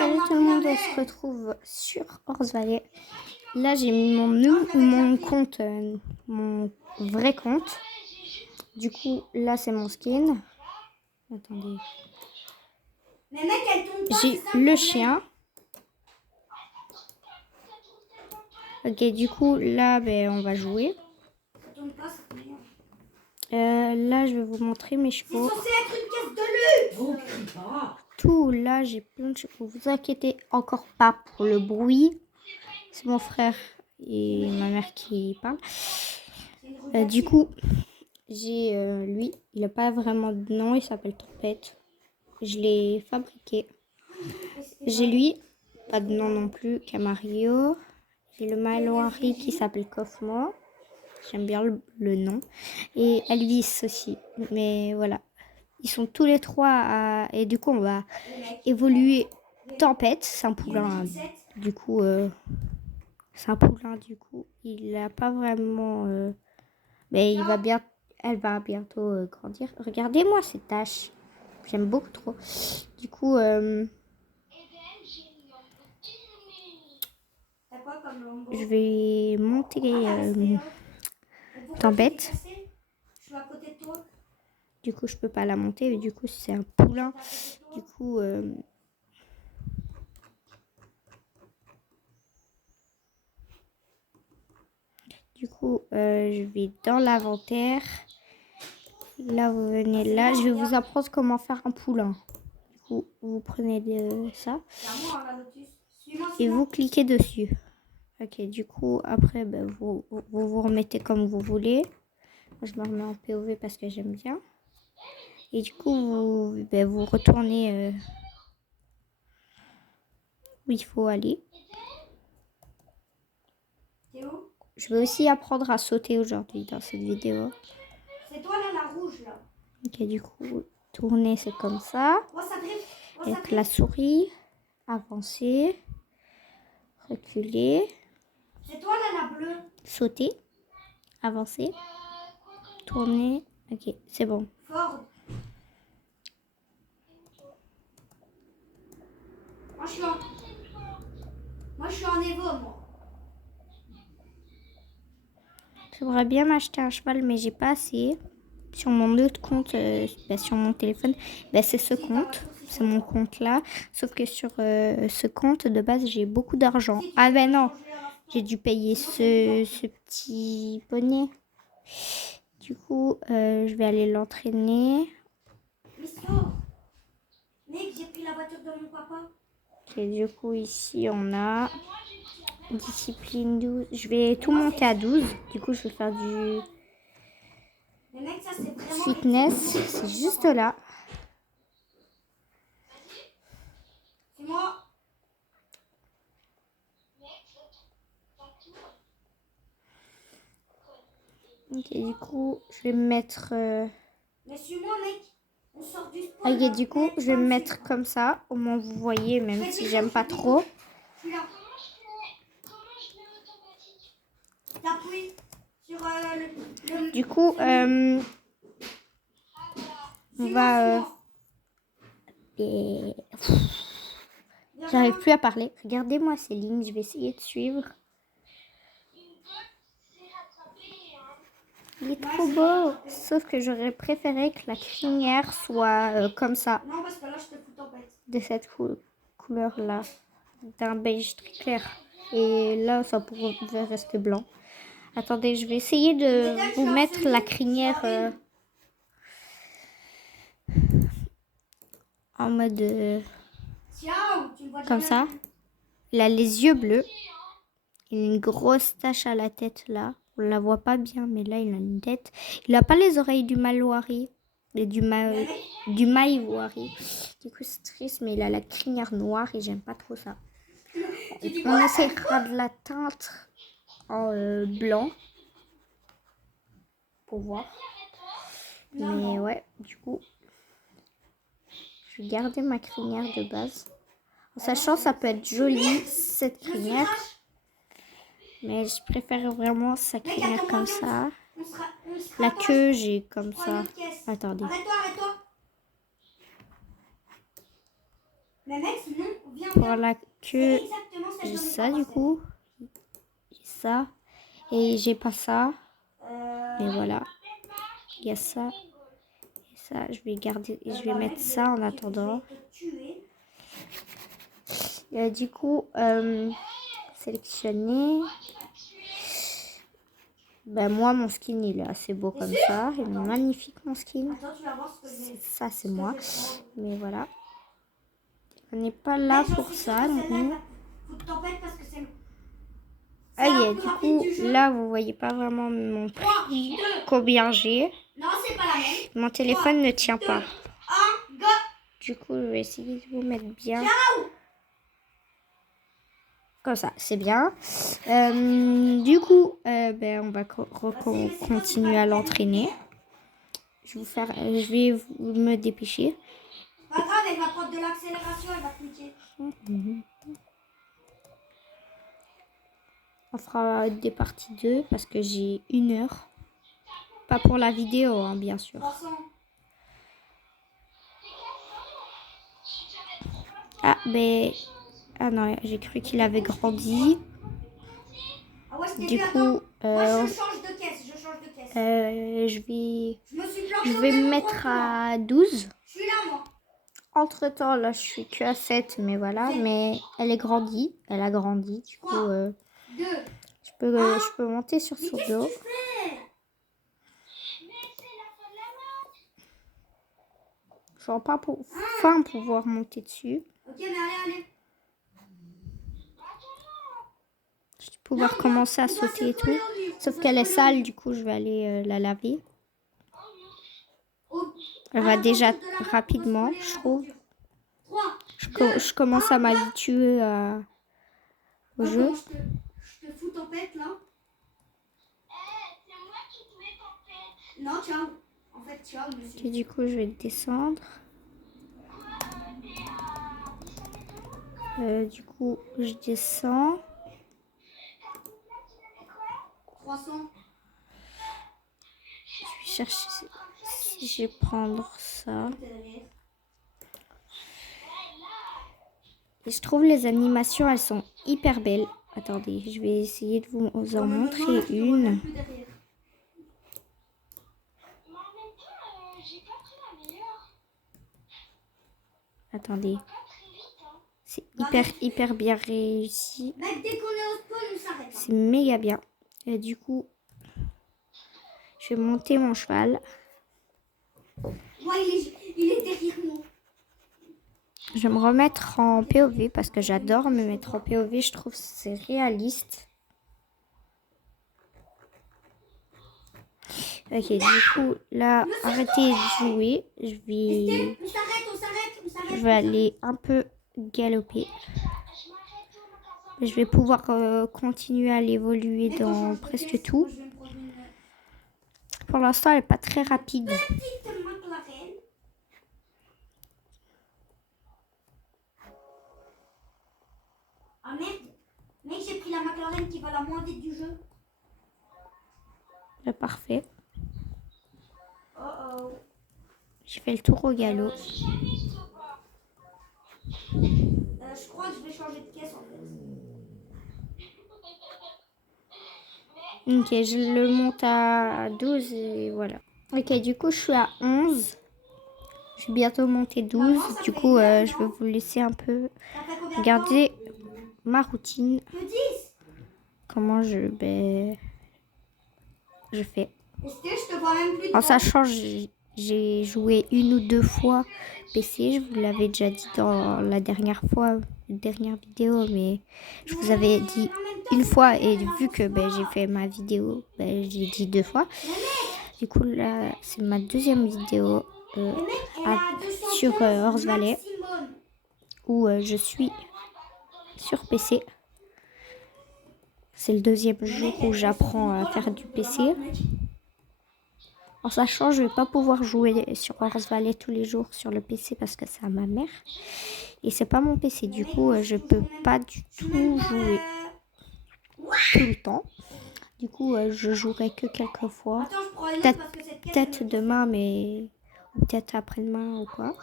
Salut tout le monde, on se retrouve sur Horse Valley. Là j'ai mis mon compte, mon vrai compte. Du coup là c'est mon skin. Attendez. J'ai le chien. Ok, du coup là on va jouer. Là je vais vous montrer mes chevaux. C'est censé être une caisse de luxe. Tout là j'ai plein de chevaux. Vous inquiétez encore pas pour le bruit. C'est mon frère et ma mère qui parlent. Du coup, j'ai lui, il n'a pas vraiment de nom, il s'appelle Trompette. Je l'ai fabriqué. J'ai lui, pas de nom non plus, Camarillo. J'ai le Malouari qui s'appelle Cosmo. J'aime bien le nom. Et Elvis aussi. Mais voilà. Ils sont tous les trois et du coup, on va évoluer Tempête. C'est un poulain. Du coup, c'est un poulain. Du coup, il n'a pas vraiment... mais elle va bientôt grandir. Regardez-moi ces taches. J'aime beaucoup trop. Du coup, je vais monter Tempête. Du coup, je peux pas la monter. Du coup, c'est un poulain. Du coup, je vais dans l'inventaire. Là, vous venez là. Je vais vous apprendre comment faire un poulain. Du coup, vous prenez ça et vous cliquez dessus. Ok, du coup, après, vous remettez comme vous voulez. Moi, je me remets en POV parce que j'aime bien. Et du coup, vous retournez où il faut aller. Je vais aussi apprendre à sauter aujourd'hui dans cette vidéo. C'est toi là, la rouge là. Ok, du coup, tourner, c'est comme ça. Avec la souris, avancer, reculer. C'est toi là, la bleue. Sauter, avancer, tourner. Ok, c'est bon. Ford. Moi je suis en Evo, moi. J'aimerais bien m'acheter un cheval, mais j'ai pas assez. Sur mon autre compte, sur mon téléphone, c'est ce compte. C'est mon compte là. Sauf que sur ce compte de base, j'ai beaucoup d'argent. Ah ben non, j'ai dû payer ce petit poney. Du coup, je vais aller l'entraîner. Nick, j'ai pris la voiture de mon papa. Ok, du coup, ici, on a discipline 12. Je vais tout monter à 12. Du coup, je vais faire du fitness. C'est juste là. C'est moi. Ok, du coup, je vais me mettre... Mais suis-moi, mec. On sort du sport. Ok, du coup, je vais me mettre comme ça. Au moins, vous voyez, même si j'aime pas trop. T'appuies sur le... Du coup, on va... J'arrive plus à parler. Regardez-moi ces lignes, je vais essayer de suivre. Il est trop beau. Sauf que j'aurais préféré que la crinière soit comme ça. Non, parce que là, je te fous en bête. De cette couleur-là. D'un beige très clair. Et là, ça pourrait rester blanc. Attendez, je vais essayer de vous mettre la crinière en mode comme ça. Il a les yeux bleus. Il a une grosse tache à la tête là. On la voit pas bien, mais là, il a une tête. Il a pas les oreilles du Malouari. Et du Maïvoari. Du coup, c'est triste, mais il a la crinière noire et j'aime pas trop ça. On essaiera de la teindre en blanc pour voir. Mais ouais, du coup, je vais garder ma crinière de base. En sachant, ça peut être joli cette crinière. Mais je préfère vraiment sa crinière comme ça. La queue, j'ai comme ça. Attendez. Arrête-toi. Mais mec, sinon, viens, Pour viens. la C'est queue, exactement celle j'ai de mes ça du parents, coup. J'ai ça. Et j'ai pas ça. celle. Mais voilà. Il y a ça. Et ça, je vais garder. Et je vais Bah, mettre mec, ça en je attendant. vais te tuer. Du coup, sélectionner. Ben moi, mon skin, il est assez beau comme ça. Il est magnifique, mon skin. Attends, tu vas voir ce que je vais. Ça, c'est ce que moi. je vais prendre. Mais voilà. On n'est pas là Mec, j'en pour suis sûre ça, que non celle-là, plus. faut que t'empêtes parce que c'est Ah, la et plus du rapide coup, du jeu. là, vous voyez pas vraiment mon 3, prix, 2. combien j'ai. Non, c'est pas la même. Mon téléphone 3, ne tient 2, pas. 1, go. Du coup, je vais essayer de vous mettre bien. Ciao. Comme ça, c'est bien. Du coup, ben, on va continuer à l'entraîner. Je vais me dépêcher. Pas grave, elle va prendre de l'accélération, elle va cliquer. On fera des parties 2 parce que j'ai 1 heure. Pas pour la vidéo, hein, bien sûr. 300. Ah, ben... Ah non, j'ai cru qu'il avait grandi. Ah ouais, je t'ai Du vu, coup, attends. Moi, je change de caisse, je change de caisse. je Je me suis planté vais au me même mettre endroit. à 12. Je suis là, moi. Entre-temps, là, je suis que à 7, mais voilà. Mais elle est grandie. Elle a grandi. Du coup, 3, 2. je peux monter sur Mais son qu'est-ce que dos. tu fais? Je vais pas pouvoir monter dessus. Ok, mais allez. Je vais pouvoir commencer à sauter et tout. Sauf qu'elle est sale, du coup, je vais aller la laver. Elle va déjà rapidement, je trouve. Je commence à m'habituer au jeu. Je te fous tempête là. C'est moi qui te mets tempête. Non, ciao. En fait, ciao, monsieur. Et du coup, je vais descendre. Du coup, je descends. 300. Je vais chercher. Je vais prendre ça. Et je trouve les animations, elles sont hyper belles. Attendez, je vais essayer de vous en montrer une. Attendez. C'est hyper bien réussi. Mec, dès qu'on est au spawn, on s'arrête. C'est méga bien. Et du coup, je vais monter mon cheval. Moi, il est derrière moi. Je vais me remettre en POV parce que j'adore me mettre en POV. Je trouve que c'est réaliste. Ok, du coup, là, arrêtez de jouer. Je vais aller un peu galoper. Je vais pouvoir continuer à l'évoluer dans presque tout. Pour l'instant, elle n'est pas très rapide. Petite McLaren. Ah merde. Mec, j'ai pris la McLaren qui va la moins vite du jeu. Parfait. Oh oh. J'ai fait le tour au galop. Je crois que je vais changer de caisse en fait. Ok, je le monte à 12 et voilà. Ok, du coup, je suis à 11. Je vais bientôt monter 12. Du coup, je vais vous laisser un peu regarder ma routine. Comment je fais. Je te vois même plus En sachant, j'ai joué 1 ou 2 fois PC. Je vous l'avais déjà dit dans la dernière vidéo, mais je vous avais dit 1 fois et vu que j'ai fait ma vidéo, j'ai dit 2 fois. Du coup, là, c'est ma deuxième vidéo sur Horse Valley où je suis sur PC. C'est le deuxième jour où j'apprends à faire du PC. En sachant, je vais pas pouvoir jouer sur Horse Valley tous les jours sur le PC parce que c'est à ma mère. Et c'est pas mon PC. Du coup, je peux pas du tout jouer tout le temps. Du coup, je jouerai que quelques fois. Peut-être demain, mais peut-être après-demain ou quoi.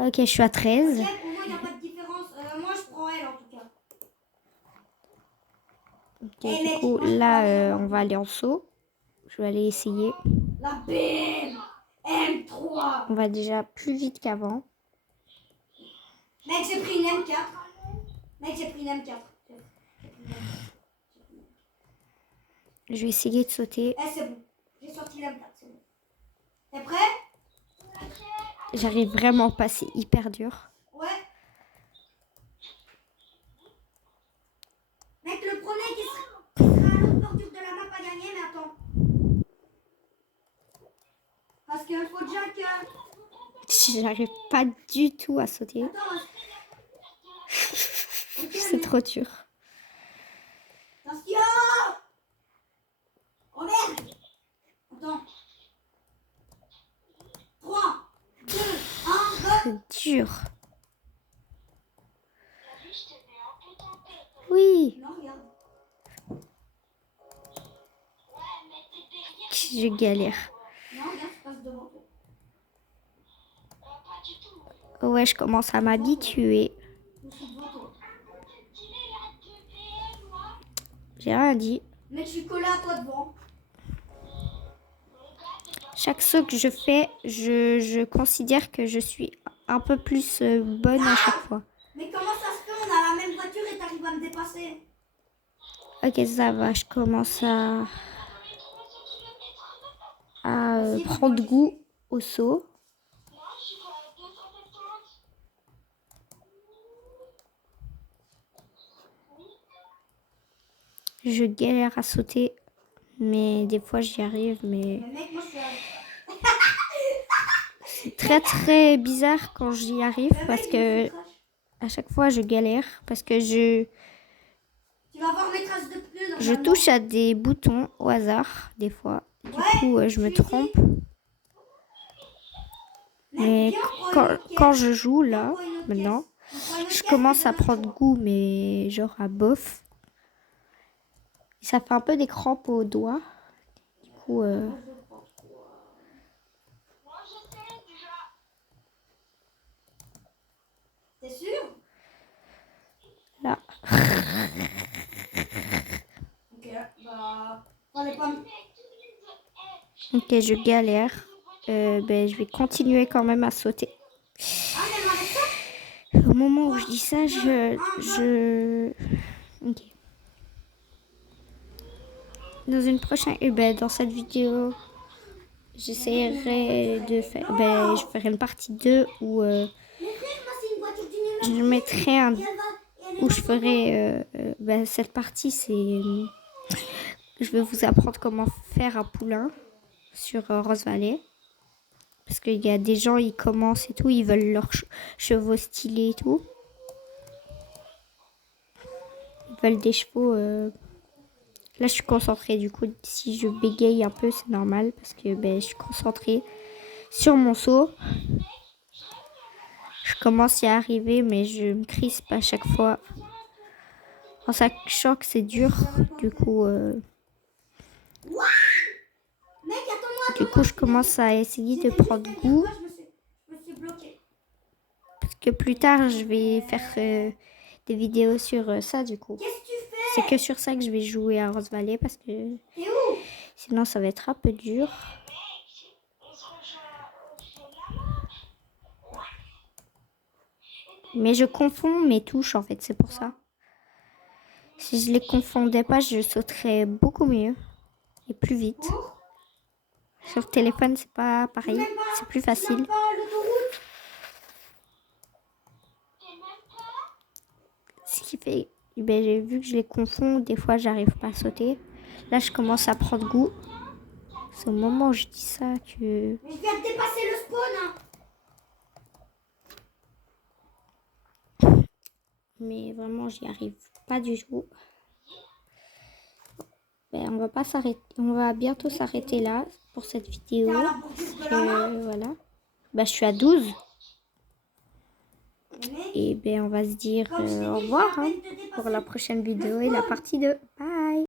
Ok, je suis à 13. Ok, pour moi, il n'y a pas de différence. Moi, je prends elle en tout cas. Ok, Eh, du mec, coup, moi, je prends là, elle. on va aller en saut. Je vais aller essayer. La BM M3. On va déjà plus vite qu'avant. Mec, j'ai pris une M4. Mec, j'ai pris une M4. Je vais essayer de sauter. Eh, c'est bon. J'ai sorti l'M4, c'est bon. T'es prêt? J'arrive vraiment pas, c'est hyper dur. Ouais. Mec, le premier qui sera à l'autre bordure de la map a gagné, mais attends. Parce qu'il faut déjà que... J'arrive pas du tout à sauter. Attends. Ok, C'est trop dur. attention. Oh merde. Attends. 3, 2, 1, go. C'est dur. Oui, Non, regarde. je galère. Non, regarde, je passe devant toi. Ouais, je commence à m'habituer. Je suis devant toi. J'ai rien dit. Mec, je suis collé à toi devant. Chaque saut que je fais, je considère que je suis un peu plus bonne à chaque fois. Mais comment ça se fait? On a la même voiture et t'arrives à me dépasser. Ok, ça va, je commence à prendre goût au saut. Je galère à sauter, mais des fois j'y arrive, mais Mais mec, moi je suis c'est très très bizarre quand j'y arrive Mais parce mec, que il me fait crash. à chaque fois je galère parce que Tu vas voir mes traces de pneus je normalement. touche à des boutons au hasard des fois. Du coup, je me trompe. Mais Mec, viens, on prend une autre quand caisse. je joue Viens, là, on prend une autre maintenant, caisse. On prend une autre je caisse, commence mais à de notre prendre choix. goût, mais genre à bof. Ça fait un peu des crampes aux doigts. Du coup, T'es sûr? là. Ok, bah. Fallait pas me. Ok, je galère. Je vais continuer quand même à sauter. Ah, même avec ça? Au moment où je dis ça, Ok. Dans une prochaine... dans cette vidéo, j'essaierai de faire... je ferai une partie 2 où Mais frère, moi c'est une voiture du numéro je 10, mettrai un... et elle Où va je ferai... cette partie, c'est... je vais vous apprendre comment faire un poulain sur Rose Valley. Parce qu'il y a des gens, ils commencent et tout, ils veulent leurs chevaux stylés et tout. Ils veulent des chevaux... Là, je suis concentrée. Du coup, si je bégaye un peu, c'est normal. Parce que je suis concentrée sur mon saut. Je commence à y arriver, mais je me crispe à chaque fois. En sachant que c'est dur. Du coup, Mec, attends-moi. je commence à essayer de prendre goût. Je me suis bloqué. Parce que plus tard, je vais faire des vidéos sur ça, du coup. Qu'est-ce que tu fais? C'est que sur ça que je vais jouer à Rose Valley. Parce que T'es où? sinon, ça va être un peu dur. Mais je confonds mes touches, en fait. C'est pour ça. Si je les confondais pas, je sauterais beaucoup mieux. Et plus vite. Sur téléphone, c'est pas pareil. C'est plus facile. Ce qui fait, j'ai vu que je les confonds. Des fois, j'arrive pas à sauter. Là, je commence à prendre goût. C'est au moment où je dis ça que... Mais je viens de dépasser le spawn, hein. Mais vraiment, j'y arrive pas du tout. On va pas s'arrêter. On va bientôt s'arrêter là pour cette vidéo. Voilà. Je suis à 12. Et on va se dire au revoir pour la prochaine vidéo et la partie 2. Bye.